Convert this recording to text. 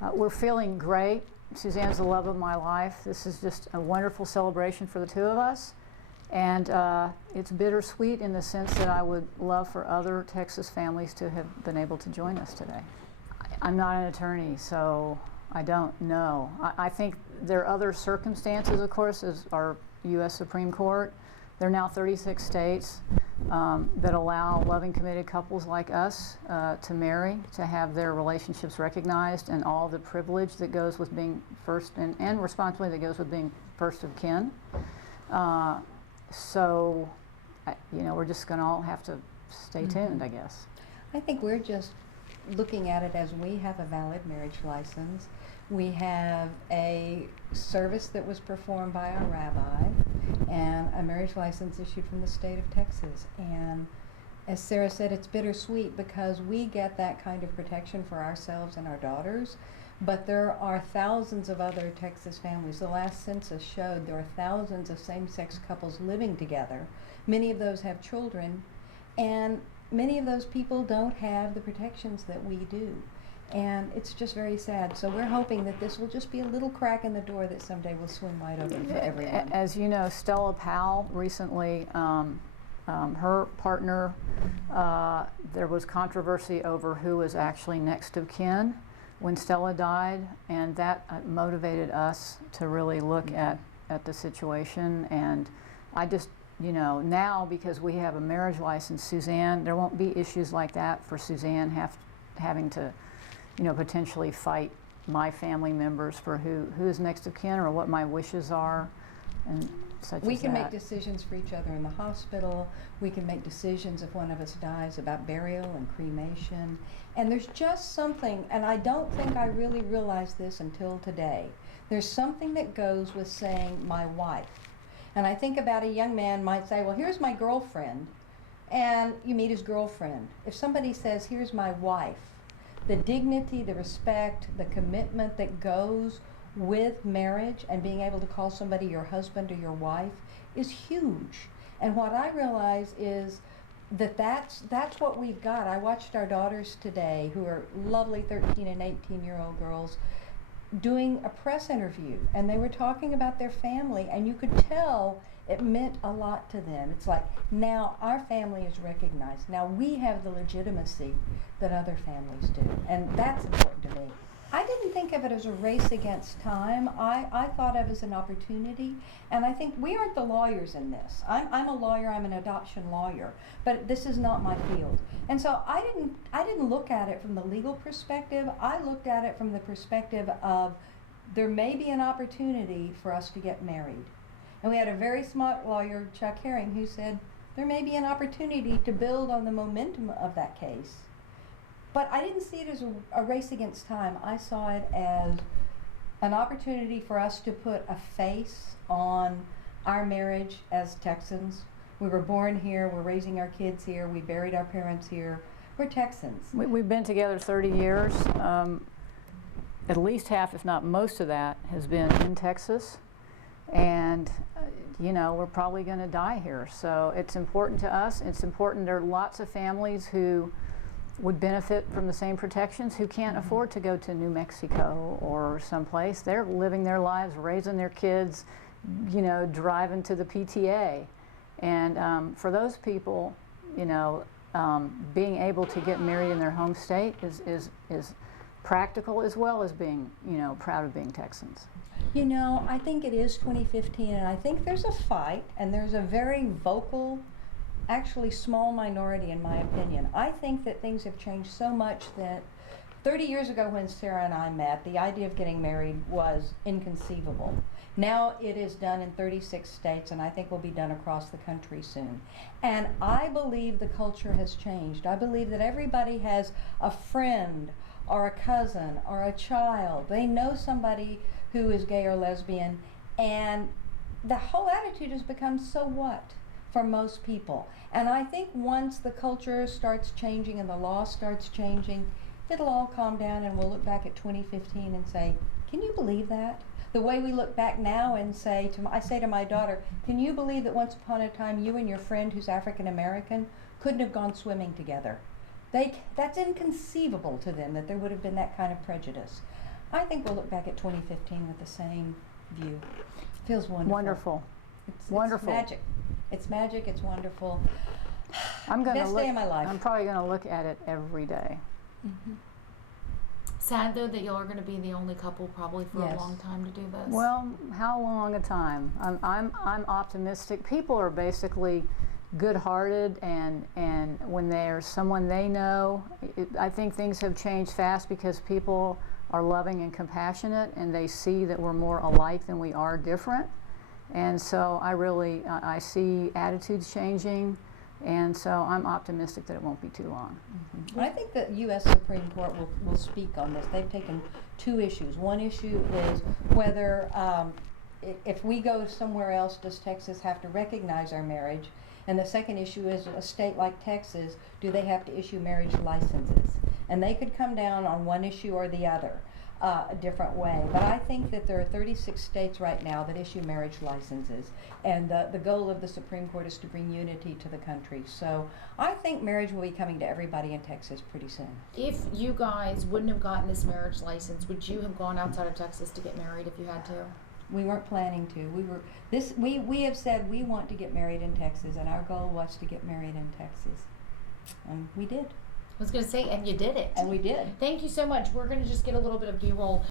We're feeling great. Suzanne's the love of my life. This is just a wonderful celebration for the two of us. And it's bittersweet in the sense that I would love for other Texas families to have been able to join us today. I'm not an attorney, so I don't know. I think there are other circumstances, of course, as our U.S. Supreme Court. There are now 36 states that allow loving, committed couples like us to marry, to have their relationships recognized, and all the privilege that goes with being first, and responsibility that goes with being first of kin. So, we're just going to all have to stay tuned, I guess. I think we're just looking at it as we have a valid marriage license. We have a service that was performed by our rabbi and a marriage license issued from the state of Texas. And as Sarah said, it's bittersweet because we get that kind of protection for ourselves and our daughters, but there are thousands of other Texas families. The last census showed there are thousands of same-sex couples living together. Many of those have children, and many of those people don't have the protections that we do. And it's just very sad. So we're hoping that this will just be a little crack in the door that someday will swing wide open for everyone. As you know, Stella Powell recently, her partner, there was controversy over who was actually next of kin when Stella died, and that motivated us to really look at the situation. And I just, now because we have a marriage license, Suzanne, there won't be issues like that for Suzanne having to potentially fight my family members for who is next of kin or what my wishes are, and such we as can that. make decisions for each other in the hospital. We can make decisions if one of us dies about burial and cremation. And there's just something, and I don't think I really realized this until today. There's something that goes with saying my wife. And I think about a young man might say, well, here's my girlfriend, and you meet his girlfriend. If somebody says, here's my wife, the dignity, the respect, the commitment that goes with marriage and being able to call somebody your husband or your wife is huge. And what I realize is that's what we've got. I watched our daughters today, who are lovely 13 and 18-year-old girls, doing a press interview, and they were talking about their family, and you could tell it meant a lot to them. It's like, now our family is recognized. Now we have the legitimacy that other families do, and that's important to me. I didn't think of it as a race against time. I thought of it as an opportunity, and I think we aren't the lawyers in this. I'm a lawyer, I'm an adoption lawyer, but this is not my field. And so I didn't look at it from the legal perspective. I looked at it from the perspective of there may be an opportunity for us to get married. And we had a very smart lawyer, Chuck Herring, who said there may be an opportunity to build on the momentum of that case. But I didn't see it as a race against time. I saw it as an opportunity for us to put a face on our marriage as Texans. We were born here, we're raising our kids here, we buried our parents here. We're Texans. We've been together 30 years. At least half, if not most of that, has been in Texas. And we're probably going to die here. So it's important to us. It's important. There are lots of families who would benefit from the same protections who can't afford to go to New Mexico or someplace. They're living their lives, raising their kids, driving to the PTA. And for those people, being able to get married in their home state is practical, as well as being, proud of being Texans. I think it is 2015, and I think there's a fight, and there's a very vocal, actually small minority, in my opinion. I think that things have changed so much that 30 years ago when Sarah and I met, the idea of getting married was inconceivable. Now it is done in 36 states, and I think will be done across the country soon. And I believe the culture has changed. I believe that everybody has a friend or a cousin or a child. They know somebody who is gay or lesbian, and the whole attitude has become, so what, for most people. And I think once the culture starts changing and the law starts changing, it'll all calm down, and we'll look back at 2015 and say, can you believe that? The way we look back now and say, I say to my daughter, can you believe that once upon a time you and your friend who's African American couldn't have gone swimming together? That's inconceivable to them, that there would have been that kind of prejudice. I think we'll look back at 2015 with the same view. Feels wonderful. Wonderful. It's Wonderful. magic. It's magic. It's wonderful. I'm gonna Best look, day of my life. I'm probably going to look at it every day. Mhm. Sad though that y'all are going to be the only couple probably for Yes. a long time to do this. Well, how long a time? I'm optimistic. People are basically good-hearted, and when there's someone they know, I think things have changed fast because people are loving and compassionate, and they see that we're more alike than we are different. And so I see attitudes changing, and so I'm optimistic that it won't be too long. I think the U.S. Supreme Court will speak on this. They've taken two issues. One issue is whether if we go somewhere else, does Texas have to recognize our marriage? And the second issue is a state like Texas, do they have to issue marriage licenses? And they could come down on one issue or the other. A different way. But I think that there are 36 states right now that issue marriage licenses, and the goal of the Supreme Court is to bring unity to the country. So I think marriage will be coming to everybody in Texas pretty soon. if you guys wouldn't have gotten this marriage license, would you have gone outside of Texas to get married if you had to? We weren't planning to. We have said we want to get married in Texas, and our goal was to get married in Texas. And we did. I was going to say, and you did it. And we did. Thank you so much. We're going to just get a little bit of B-roll.